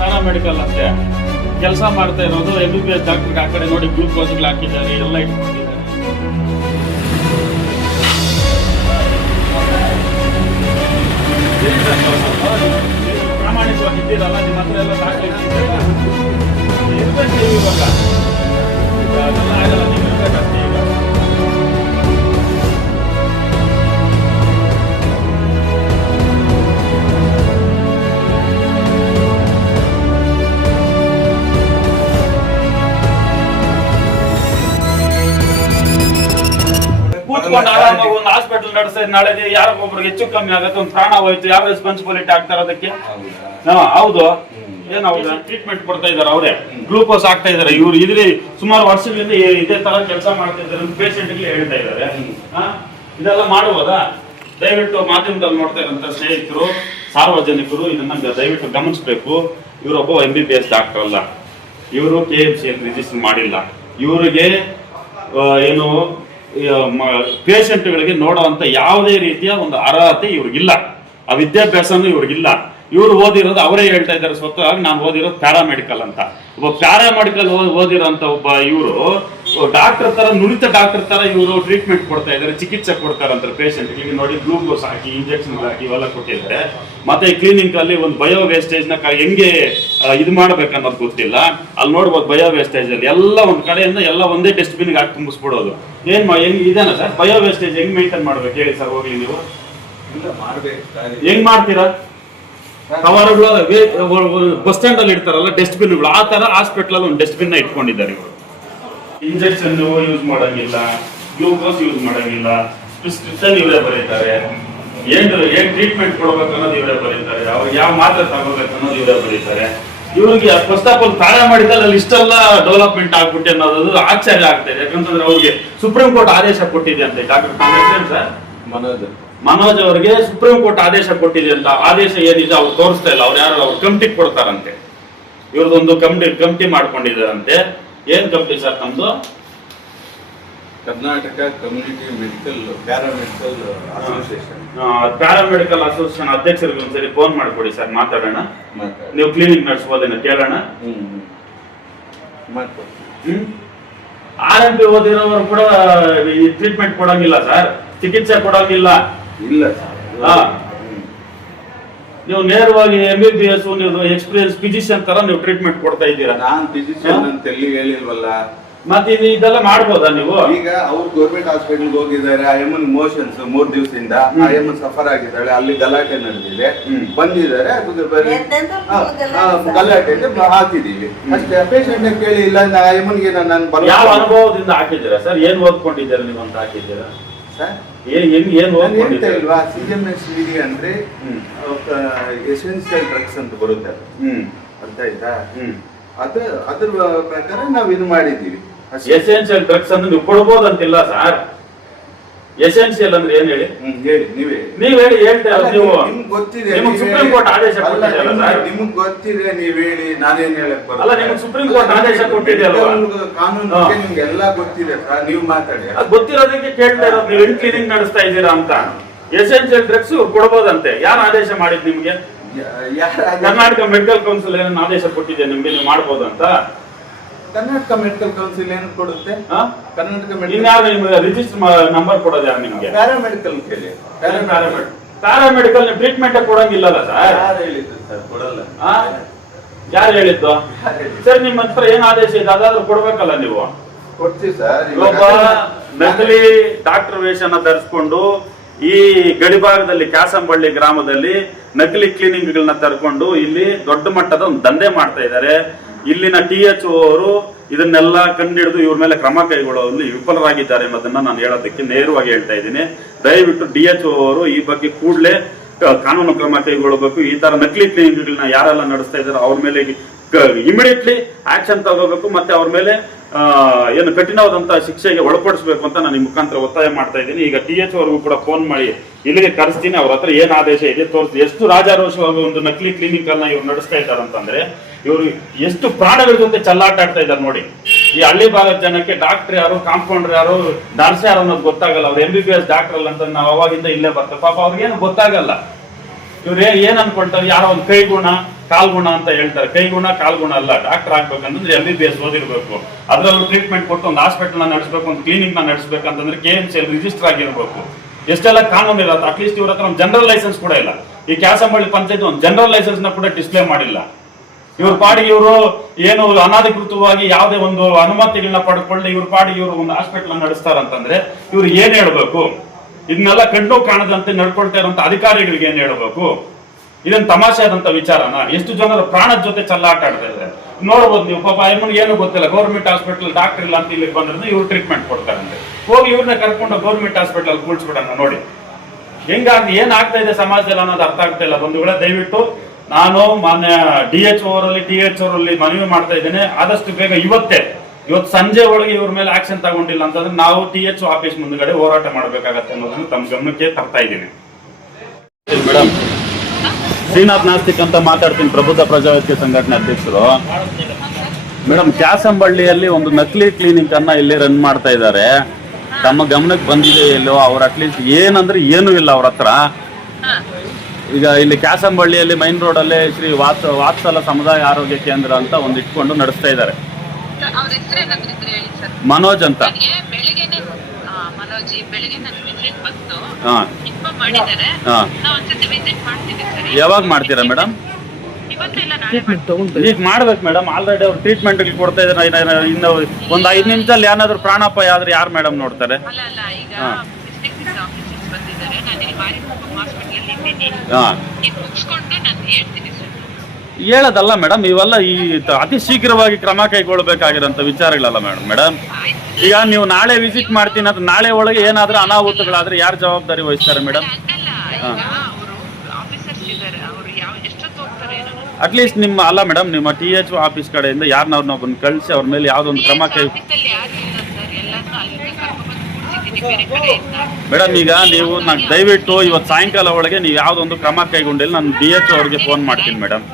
Paramedical ಅಷ್ಟೇ ಕೆಲಸ ಮಾಡ್ತಾ ಇರೋದು. MBBS ಡಾಕ್ಟರ್ಗೆ ಆ ಕಡೆ ನೋಡಿ ಗ್ಲೂಕೋಸ್ಗಳು ಹಾಕಿದ್ದಾರೆ, ಎಲ್ಲ ಇಟ್ಕೊಂಡಿದ್ದಾರೆ. ಪ್ರಾಮಾಣಿಕವಾಗಿ ಇದ್ದೀರಲ್ಲ, ನಿಮ್ಮ ಹತ್ರ ಎಲ್ಲ ದಾಖಲೆ ಇರ್ಬೇಕು ಇವಾಗ. ಅದೆಲ್ಲ ಆಗಲ್ಲ, ನೀವು ಇರ್ಬೇಕಷ್ಟೇ ಈಗ. ಕೂತ್ಕೊಂಡು ಆರಾಮಾಗಿ ಒಂದು ಹಾಸ್ಪಿಟಲ್ ನಡೆಸಿದ್ರೆ ನಾಳೆ ಯಾರೊಬ್ಬರಿಗೆ ಹೆಚ್ಚು ಕಮ್ಮಿ ಆಗುತ್ತೆ, ಒಂದು ಪ್ರಾಣ ಹೋಯ್ತು, ಯಾವ ರೆಸ್ಪಾನ್ಸಿಬಿಲಿಟಿ ಆಗ್ತಾರೆ ಅದಕ್ಕೆ? ಹೌದು. ಏನು ಹೌದಾ? ಟ್ರೀಟ್ಮೆಂಟ್ ಕೊಡ್ತಾ ಇದಾರೆ, ಅವರೇ ಗ್ಲೂಕೋಸ್ ಆಗ್ತಾ ಇದಾರೆ. ಇವ್ರು ಇದ್ರಿ ಸುಮಾರು ವರ್ಷಗಳಿಂದ ಇದೇ ತರ ಕೆಲಸ ಮಾಡ್ತಾ ಇದ್ದಾರೆ, ಪೇಷಂಟ್ಗೆ ಹೇಳ್ತಾ ಇದ್ದಾರೆ. ಇದೆಲ್ಲ ಮಾಡುವುದಾ? ದಯವಿಟ್ಟು ಮಾಧ್ಯಮದಲ್ಲಿ ನೋಡ್ತಾ ಇರೋಂಥ ಸ್ನೇಹಿತರು, ಸಾರ್ವಜನಿಕರು ಇದನ್ನ ದಯವಿಟ್ಟು ಗಮನಿಸಬೇಕು. ಇವರೊಬ್ಬ MBBS ಡಾಕ್ಟರ್ ಅಲ್ಲ, ಇವರು KMC ರಿಜಿಸ್ಟರ್ ಮಾಡಿಲ್ಲ. ಇವರಿಗೆ ಏನು ಪೇಷಂಟ್ಗಳಿಗೆ ನೋಡುವಂತ ಯಾವುದೇ ರೀತಿಯ ಒಂದು ಅರ್ಹತೆ ಇವ್ರಿಗಿಲ್ಲ, ಆ ವಿದ್ಯಾಭ್ಯಾಸನೂ ಇವ್ರಿಗಿಲ್ಲ. ಇವ್ರು ಓದಿರೋದು ಅವರೇ ಹೇಳ್ತಾ ಇದ್ದಾರೆ ಸ್ವತಃ, ನಾನು ಓದಿರೋದು ಪ್ಯಾರಾಮೆಡಿಕಲ್ ಅಂತ. ಒಬ್ಬ ಪ್ಯಾರಾಮೆಡಿಕಲ್ ಓದಿರೋಂಥ ಒಬ್ಬ ಇವರು ಡಾಕ್ಟರ್ ತರ, ನುರಿತ ಡಾಕ್ಟರ್ ತರ ಇವರು ಟ್ರೀಟ್ಮೆಂಟ್ ಕೊಡ್ತಾ ಇದ್ದಾರೆ, ಚಿಕಿತ್ಸೆ ಕೊಡ್ತಾರಂತ ಪೇಷಂಟ್ಗೆ. ನೋಡಿ ಗ್ಲೂಕೋಸ್ ಹಾಕಿ, ಇಂಜೆಕ್ಷನ್ ಹಾಕಿ ಇವೆಲ್ಲ ಕೊಟ್ಟಿದ್ದಾರೆ. ಮತ್ತೆ ಕ್ಲಿನಿಕ್ ಅಲ್ಲಿ ಒಂದು ಬಯೋ ವೇಸ್ಟೇಜ್ ನ ಹೆಂಗೆ ಇದು ಮಾಡ್ಬೇಕನ್ನೋದು ಗೊತ್ತಿಲ್ಲ. ಅಲ್ಲಿ ನೋಡ್ಬೋದು ಬಯೋ ವೇಸ್ಟೇಜ್ ಅಲ್ಲಿ ಎಲ್ಲ ಒಂದ್ ಕಡೆಯಿಂದ ಎಲ್ಲ ಒಂದೇ ಡಸ್ಟ್ಬಿನ್ ಹಾಕಿ ತುಂಬಿಸ್ಬಿಡೋದು. ಹೆಂಗ್ ಇದೇನಾ ಸರ್ ಬಯೋ ವೇಸ್ಟೇಜ್ ಹೆಂಗ್ ಮೇಂಟೈನ್ ಮಾಡ್ಬೇಕು ಹೇಳಿ ಸರ್? ಹೋಗ್ಲಿ ನೀವು ಹೆಂಗ್ ಮಾಡ್ತೀರಾ? ಕವರ್ಗಳು ಬಸ್ ಸ್ಟ್ಯಾಂಡ್ ಅಲ್ಲಿ ಇಡ್ತಾರಲ್ಲ ಡಸ್ಟ್ಬಿನ್ಗಳು, ಆ ತರ ಹಾಸ್ಪಿಟಲ್ ಅಲ್ಲಿ ಒಂದು ಡಸ್ಟ್ಬಿನ್ ನ ಇಟ್ಕೊಂಡಿದ್ದಾರೆ ಇವರು. ಇಂಜೆಕ್ಷನ್ ಯೂಸ್ ಮಾಡಂಗಿಲ್ಲ, ಗ್ಲೂಕೋಸ್ ಯೂಸ್ ಮಾಡಂಗಿಲ್ಲ, ಪ್ರಿಸ್ಕ್ರಿಪ್ಷನ್ ಇವರೇ ಬರೀತಾರೆ. ಏನ್ ಟ್ರೀಟ್ಮೆಂಟ್ ಕೊಡ್ಬೇಕು ಅನ್ನೋದು ಇವರೇ ಬರೀತಾರೆ, ಅವ್ರಿಗೆ ಯಾವ ಮಾತ್ರೆ ತಗೋಬೇಕು ಅನ್ನೋದು ಇವರೇ ಬರೀತಾರೆ. ಇವ್ರಿಗೆ ಫಸ್ಟ್ ಆಫ್ ಆಲ್ ಪ್ಯಾರಾಮೆಡಿಕಲ್ ಅಲ್ಲಿ ಇಷ್ಟೆಲ್ಲ ಡೆವಲಪ್ಮೆಂಟ್ ಆಗ್ಬಿಟ್ಟೆ ಅನ್ನೋದು ಆಶ್ಚರ್ಯ ಆಗ್ತದೆ. ಯಾಕಂತಂದ್ರೆ ಅವ್ರಿಗೆ ಸುಪ್ರೀಂ ಕೋರ್ಟ್ ಆದೇಶ ಕೊಟ್ಟಿದೆ ಅಂತ. ಡಾಕ್ಟರ್ ಸರ್ ಮನೋಜ್ ಅವರಿಗೆ ಸುಪ್ರೀಂ ಕೋರ್ಟ್ ಆದೇಶ ಕೊಟ್ಟಿದೆ ಅಂತ. ಆದೇಶ ಏನಿದೆ ಅವ್ರು ತೋರಿಸ್ತಾ ಇಲ್ಲ, ಅವ್ರು ಯಾರು ಅವ್ರು ಕಮಿಟಿಗೆ ಕೊಡ್ತಾರಂತೆ. ಇವ್ರದೊಂದು ಕಮಿಟಿ ಮಾಡ್ಕೊಂಡಿದ್ದಾರಂತೆ. ಏನ್ ಕಮಿಟಿ ಸರ್ ನಮ್ದು? Karnataka community medical paramedical association. Paramedical association ಅಧ್ಯಕ್ಷರಿಗೆ ಒಂದ್ಸರಿ ಫೋನ್ ಮಾಡ್ಕೊಡಿ ಸರ್, ಮಾತಾಡೋಣ. ನೀವು ಕ್ಲಿನಿಕ್ ನಡೆಸಬಹುದೇನೋ ಕೇಳೋಣ. RMP ಓದಿರೋರು ಕೂಡ ಟ್ರೀಟ್ಮೆಂಟ್ ಕೊಡಂಗಿಲ್ಲ ಸರ್, ಚಿಕಿತ್ಸೆ ಕೊಡಂಗಿಲ್ಲ. ಇಲ್ಲ ನೀವು ನೇರವಾಗಿ MBBS ನೀವು ಎಕ್ಸ್ಪೀರಿಯನ್ಸ್ ಫಿಸಿಷಿಯನ್ ತರ ನೀವು ಟ್ರೀಟ್ಮೆಂಟ್ ಕೊಡ್ತಾ ಇದ್ದೀರಾ. ನಾನ್ ಫಿಸಿಷಿಯನ್ ಅಂತ ಎಲ್ಲಿ ಹೇಳಿಲ್ವಲ್ಲ. ಮತ್ತೆ ಇದೆಲ್ಲ ಮಾಡ್ಬೋದಾ ನೀವು? ಈಗ ಅವ್ರು ಗೌರ್ಮೆಂಟ್ ಹಾಸ್ಪಿಟಲ್ ಹೋಗಿದ್ದಾರೆ, ಐಎಮ್ಎನ್ ಮೋಷನ್ಸ್ 3 ದಿವಸದಿಂದ ಐಎಮ್ಎನ್ ಸಫರ್ ಆಗಿದ್ದಾಳೆ, ಅಲ್ಲಿ ಗಲಾಟೆ ನಡೆದಿದೆ, ಬಂದಿದ್ದಾರೆ, ಗಲಾಟೆ ಹಾಕಿದೀವಿ ಅಷ್ಟೇ. ಪೇಷಂಟ್ ಕೇಳಿ ಇಲ್ಲ ಐಎಮ್ಎನ್ಗೆ ನಾನು ಯಾವ ಅನುಭವದಿಂದ ಹಾಕಿದ್ದೀರಾ ಸರ್? ಏನ್ ಓದ್ಕೊಂಡಿದ್ದೀರಾ ನೀವು ಅಂತ ಹಾಕಿದ್ದೀರಾ ಸರ್? ಇಲ್ವಾ? CMSVD ಅಂದ್ರೆ ಎಸೆನ್ಷಿಯಲ್ ಡ್ರಗ್ಸ್ ಅಂತ ಬರುತ್ತೆ, ಅರ್ಥ ಆಯ್ತಾ? ಅದ್ರ ಪ್ರಕಾರ ನಾವು ಇದು ಮಾಡಿದ್ದೀವಿ. ಎಸೆನ್ಷಿಯಲ್ ಡ್ರಗ್ಸ್ ಅಂದ್ರೆ ನೀವು ಕೊಡ್ಬೋದಂತಿಲ್ಲ ಸರ್. ಎಸೆನ್ಷಿಯಲ್ ಅಂದ್ರೆ ಏನ್ ಹೇಳಿ? ಹೇಳಿ ನೀವ್ ಹೇಳಿ. ಹೇಳ್ತಾ ನೀವು ಗೊತ್ತಿದೆ, ಸುಪ್ರೀಂ ಕೋರ್ಟ್ ಆದೇಶ ಕೊಟ್ಟಿದೆ. ನಿಮಗ್ ಗೊತ್ತಿದೆ, ನೀವ್ ಹೇಳಿ, ನಾನೇನ್ ಹೇಳಕ್ ಬರಲ್ಲ. ಅಲ್ಲ, ನಿಮ್ಗೆ ಸುಪ್ರೀಂ ಕೋರ್ಟ್ ಆದೇಶ ಕೊಟ್ಟಿದೆ ಅಲ್ವಾ? ಕಾನೂನು ನಿಮ್ಗೆ ಎಲ್ಲಾ ಗೊತ್ತಿದೆ, ನೀವು ಮಾತಾಡಿ. ಅದು ಗೊತ್ತಿರೋದಕ್ಕೆ ಕೇಳ್ತಾ ಇರೋದು, ನೀವು ಹೆಂಗ್ ಕ್ಲಿನಿಕ್ ನಡೆಸ್ತಾ ಇದ್ದೀರಾ ಅಂತ. ಎಸೆನ್ಷಿಯಲ್ ಡ್ರಗ್ಸ್ ಕೊಡ್ಬೋದಂತೆ. ಯಾರು ಆದೇಶ ಮಾಡಿದ್ ನಿಮ್ಗೆ? ಕರ್ನಾಟಕ ಮೆಡಿಕಲ್ ಕೌನ್ಸಿಲ್ ಏನನ್ನ ಆದೇಶ ಕೊಟ್ಟಿದೆ ನಿಮ್ಗೆ, ನೀವು ಮಾಡ್ಬೋದಂತ? ಕರ್ನಾಟಕ ಮೆಡಿಕಲ್ ಕೌನ್ಸಿಲ್ ಏನು ಕೊಡುತ್ತೆ? ಕರ್ನಾಟಕ ರಿಜಿಸ್ಟರ್ ನಂಬರ್ ಕೊಡೋದು ಯಾರು ನಿಮ್ಗೆ? ಪ್ಯಾರಾಮೆಡಿಕಲ್ ಕೇಳಿ. ಪ್ಯಾರಾಮೆಡಿಕಲ್ ಟ್ರೀಟ್ಮೆಂಟ್ ಕೊಡಂಗಿಲ್ಲಲ್ಲ ಸರ್? ಯಾರು ಹೇಳಿದ್ದು ಸರ್ ಕೊಡಲ್ಲ? ಯಾರು ಹೇಳಿದ್ದು ಸರ್? ನಿಮ್ಮ ಹತ್ರ ಏನ್ ಆದೇಶ ಇದೆ ಅದಾದ್ರೂ ಕೊಡ್ಬೇಕಲ್ಲ ನೀವು? ಕೊಡ್ತೀವಿ ಸರ್. ಒಬ್ಬ ನಕಲಿ ಡಾಕ್ಟರ್ ವೇಷನ ಧರಿಸ್ಕೊಂಡು ಈ ಗಡಿಭಾಗದಲ್ಲಿ ಕ್ಯಾಸಂಬಳ್ಳಿ ಗ್ರಾಮದಲ್ಲಿ ನಕಲಿ ಕ್ಲಿನಿಕ್ಗಳನ್ನ ತರ್ಕೊಂಡು ಇಲ್ಲಿ ದೊಡ್ಡ ಮಟ್ಟದ ಒಂದು ದಂಧೆ ಮಾಡ್ತಾ ಇದ್ದಾರೆ. ಇಲ್ಲಿನ THO ಅವರು ಇದನ್ನೆಲ್ಲ ಕಂಡಿಡಿದು ಇವ್ರ ಮೇಲೆ ಕ್ರಮ ಕೈಗೊಳ್ಳುವಲ್ಲಿ ವಿಫಲರಾಗಿದ್ದಾರೆ ಎಂಬುದನ್ನ ನಾನು ಹೇಳೋದಕ್ಕೆ ನೇರವಾಗಿ ಹೇಳ್ತಾ ಇದ್ದೀನಿ. ದಯವಿಟ್ಟು DHO ಅವರು ಈ ಬಗ್ಗೆ ಕೂಡಲೇ ಕಾನೂನು ಕ್ರಮ ಕೈಗೊಳ್ಳಬೇಕು. ಈ ತರ ನಕಲಿ ಕ್ಲಿನಿಕ್ಗಳನ್ನ ಯಾರೆಲ್ಲ ನಡೆಸ್ತಾ ಇದ್ದಾರೆ ಅವ್ರ ಮೇಲೆ ಇಮಿಡಿಯೇಟ್ಲಿ ಆಕ್ಷನ್ ತಗೋಬೇಕು. ಮತ್ತೆ ಅವ್ರ ಮೇಲೆ ಏನು ಕಠಿಣವಾದಂತಹ ಶಿಕ್ಷೆಗೆ ಒಳಪಡಿಸಬೇಕು ಅಂತ ನಾನು ಈ ಮುಖಾಂತರ ಒತ್ತಾಯ ಮಾಡ್ತಾ ಇದ್ದೀನಿ. ಈಗ THO ಅವ್ರಿಗೂ ಕೂಡ ಫೋನ್ ಮಾಡಿ ಇಲ್ಲಿಗೆ ಕರೆಸ್ತೀನಿ, ಅವ್ರ ಹತ್ರ ಏನ್ ಆದೇಶ ಇದೆ ತೋರಿಸಿ. ಎಷ್ಟು ರಾಜಾರೋಷವಾಗಿ ಒಂದು ನಕಲಿ ಕ್ಲಿನಿಕ್ ಅನ್ನ ಇವ್ರು ನಡೆಸ್ತಾ ಇದ್ದಾರೆ ಅಂತಂದ್ರೆ, ಇವರು ಎಷ್ಟು ಪ್ರಾಣಗಳ ಜೊತೆ ಚಲ್ಲಾಟ ಆಡ್ತಾ ಇದ್ದಾರೆ ನೋಡಿ. ಈ ಹಳ್ಳಿ ಭಾಗದ ಜನಕ್ಕೆ ಡಾಕ್ಟರ್ ಯಾರು, ಕಾಂಪೌಂಡರ್ ಯಾರು, ನರ್ಸ್ ಯಾರು ಅನ್ನೋದು ಗೊತ್ತಾಗಲ್ಲ. ಅವ್ರು MBBS ಡಾಕ್ಟರ್ ಅಲ್ಲ ಅಂತ ನಾವು ಅವಾಗಿಂದ ಇಲ್ಲೇ ಬರ್ತೇವೆ. ಪಾಪ ಅವ್ರಿಗೇನು ಗೊತ್ತಾಗಲ್ಲ. ಇವ್ರು ಏನ್ ಅನ್ಕೊಳ್ತಾರೆ, ಯಾರೋ ಒಂದು ಕೈಗುಣ ಕಾಲ್ಗುಣ ಅಂತ ಹೇಳ್ತಾರೆ. ಕೈಗುಣ ಕಾಲ್ಗುಣ ಅಲ್ಲ. ಡಾಕ್ಟರ್ ಆಗ್ಬೇಕಂತಂದ್ರೆ MBBS ಓದಿರ್ಬೇಕು, ಅದರಲ್ಲೂ ಟ್ರೀಟ್ಮೆಂಟ್ ಕೊಟ್ಟು ಒಂದು ಹಾಸ್ಪಿಟಲ್ ನಡೆಸಬೇಕು, ಒಂದು ಕ್ಲಿನಿಕ್ ನಡೆಸಬೇಕಂತಂದ್ರೆ KMC ರಿಜಿಸ್ಟರ್ ಆಗಿರ್ಬೇಕು. ಎಷ್ಟೆಲ್ಲ ಕಾನೂನು ಇರತ್ತೆ. ಅಟ್ಲೀಸ್ಟ್ ಇವ್ರ ಹತ್ರ ಒಂದು ಜನರಲ್ ಲೈಸೆನ್ಸ್ ಕೂಡ ಇಲ್ಲ. ಈ ಕ್ಯಾಸಂಬಳ್ಳಿ ಪಂಚಾಯತ್ ಒಂದು ಜನರಲ್ ಲೈಸೆನ್ಸ್ ನ ಕೂಡ ಡಿಸ್ಪ್ಲೇ ಮಾಡಿಲ್ಲ. ಇವ್ರ ಪಾಡಿಗೆ ಇವರು ಏನು ಅನಾಧಿಕೃತವಾಗಿ ಯಾವುದೇ ಒಂದು ಅನುಮತಿಗಳನ್ನ ಪಡ್ಕೊಳ್ಳಿ ಇವ್ರ ಪಾಡಿಗೆ ಇವರು ಒಂದು ಹಾಸ್ಪಿಟಲ್ ನಡೆಸ್ತಾರಂತಂದ್ರೆ ಇವ್ರು ಏನ್ ಹೇಳ್ಬೇಕು? ಇದನ್ನೆಲ್ಲ ಕಣ್ಣು ಕಾಣದಂತೆ ನಡ್ಕೊಳ್ತಾ ಇರುವಂತ ಅಧಿಕಾರಿಗಳಿಗೆ ಏನ್ ಹೇಳ್ಬೇಕು? ಇದನ್ನ ತಮಾಷೆ ಆದಂತ ವಿಚಾರನ. ಎಷ್ಟು ಜನರ ಪ್ರಾಣದ ಜೊತೆ ಚಲ್ಲಾಟ ಆಡ್ತಾ ಇದ್ದಾರೆ ನೋಡ್ಬೋದು ನೀವು. ಪಾಪ ಅಮ್ಮನಿಗೆ ಏನು ಗೊತ್ತಿಲ್ಲ, ಗೌರ್ಮೆಂಟ್ ಹಾಸ್ಪಿಟಲ್ ಡಾಕ್ಟರ್ ಇಲ್ಲ ಅಂತ ಇಲ್ಲಿ ಬಂದ್ರೆ ಇವ್ರು ಟ್ರೀಟ್ಮೆಂಟ್ ಕೊಡ್ತಾರಂತೆ. ಹೋಗಿ ಇವ್ರನ್ನ ಕರ್ಕೊಂಡು ಗೌರ್ಮೆಂಟ್ ಹಾಸ್ಪಿಟಲ್ ಕೂಡ್ಸ್ಬಿಡೋಣ. ನೋಡಿ ಹೆಂಗಾಗಿ ಏನ್ ಆಗ್ತಾ ಇದೆ ಸಮಾಜದಲ್ಲಿ ಅನ್ನೋದು ಅರ್ಥ ಆಗ್ತಾ ಇಲ್ಲ. ಬಂಧುಗಳೇ, ದಯವಿಟ್ಟು ನಾನು ಮಾನ್ಯ DHO ಅವರಲ್ಲಿ TH ಅವರಲ್ಲಿ ಮನವಿ ಮಾಡ್ತಾ ಇದ್ದೇನೆ, ಆದಷ್ಟು ಬೇಗ ಇವತ್ತು ಸಂಜೆ ಒಳಗೆ ಇವ್ರ ಮೇಲೆ ಆಕ್ಷನ್ ತಗೊಂಡಿಲ್ಲ ಅಂತಂದ್ರೆ ನಾವು THO ಆಫೀಸ್ ಮುಂದ್ಗಡೆ ಹೋರಾಟ ಮಾಡ್ಬೇಕಾಗತ್ತೆ ಅನ್ನೋದನ್ನು ತಮ್ಮ ಗಮನಕ್ಕೆ ತರ್ತಾ ಇದ್ದೀನಿ. ಮೇಡಮ್, ಶ್ರೀನಾಥ್ ನಾಸ್ತಿಕ್ ಅಂತ ಮಾತಾಡ್ತೀನಿ, ಪ್ರಬುದ್ಧ ಪ್ರಜಾವೇದಿಕೆ ಸಂಘಟನೆ ಅಧ್ಯಕ್ಷರು. ಮೇಡಮ್, ಕ್ಯಾಸಂಬಳ್ಳಿಯಲ್ಲಿ ಒಂದು ನಕಲಿ ಕ್ಲಿನಿಕ್ ಅನ್ನ ಇಲ್ಲಿ ರನ್ ಮಾಡ್ತಾ ಇದ್ದಾರೆ. ತಮ್ಮ ಗಮನಕ್ಕೆ ಬಂದಿದೆ ಎಲ್ಲೋ? ಅವ್ರ ಅಟ್ಲೀಸ್ಟ್ ಏನಂದ್ರೆ ಏನೂ ಇಲ್ಲ ಅವ್ರ ಹತ್ರ. ಈಗ ಇಲ್ಲಿ ಕ್ಯಾಸಂಬಳ್ಳಿಯಲ್ಲಿ ಮೈನ್ ರೋಡ್ ಅಲ್ಲೇ ಶ್ರೀ ವಾತ್ಸಲ ಸಮುದಾಯ ಆರೋಗ್ಯ ಕೇಂದ್ರ ಅಂತ ಒಂದು ಇಟ್ಕೊಂಡು ನಡೆಸ್ತಾ ಇದ್ದಾರೆ. ಮನೋಜ್ ಅಂತ. ಯಾವಾಗ ಮಾಡ್ತೀರಾ ಮೇಡಮ್? ಈಗ ಮಾಡ್ಬೇಕು ಮೇಡಮ್. ಆಲ್ರೆಡಿ ಅವ್ರು ಟ್ರೀಟ್ಮೆಂಟ್ ಕೊಡ್ತಾ ಇದ್ದಾರೆ. ಇನ್ನು ಒಂದು 5 ನಿಮಿಷದಲ್ಲಿ ಏನಾದ್ರು ಪ್ರಾಣಾಪಾಯ ಆದ್ರೆ ಯಾರು ಮೇಡಮ್ ನೋಡ್ತಾರೆ? ಹೇಳೋದಲ್ಲ ಮೇಡಮ್, ಇವೆಲ್ಲ ಈ ಅತಿ ಶೀಘ್ರವಾಗಿ ಕ್ರಮ ಕೈಗೊಳ್ಳಬೇಕಾಗಿರೋಂಥ ವಿಚಾರಗಳಲ್ಲ ಮೇಡಮ್. ಈಗ ನೀವು ನಾಳೆ ವಿಸಿಟ್ ಮಾಡ್ತೀನಿ ಅಂತ ನಾಳೆ ಒಳಗೆ ಏನಾದ್ರೂ ಅನಾಹುತಗಳಾದ್ರೆ ಯಾರು ಜವಾಬ್ದಾರಿ ವಹಿಸ್ತಾರೆ ಮೇಡಮ್? ಅಟ್ಲೀಸ್ಟ್ ನಿಮ್ಮ ಅಲ್ಲ ಮೇಡಮ್, ನಿಮ್ಮ THO ಆಫೀಸ್ ಕಡೆಯಿಂದ ಯಾರನ್ನವ್ರನ್ನ ಬಂದು ಕಳಿಸಿ ಅವ್ರ ಮೇಲೆ ಯಾವ್ದೊಂದು ಕ್ರಮ ಕೈ. ಮೇಡಮ್, ಈಗ ನೀವು ದಯವಿಟ್ಟು ಇವತ್ತು ಸಾಯಂಕಾಲ ಒಳಗೆ ನೀವು ಯಾವ್ದೊಂದು ಕ್ರಮ ಕೈಗೊಂಡಿಲ್ಲ, ನಾನು DHO ಅವ್ರಿಗೆ ಫೋನ್ ಮಾಡ್ತೀನಿ ಮೇಡಮ್.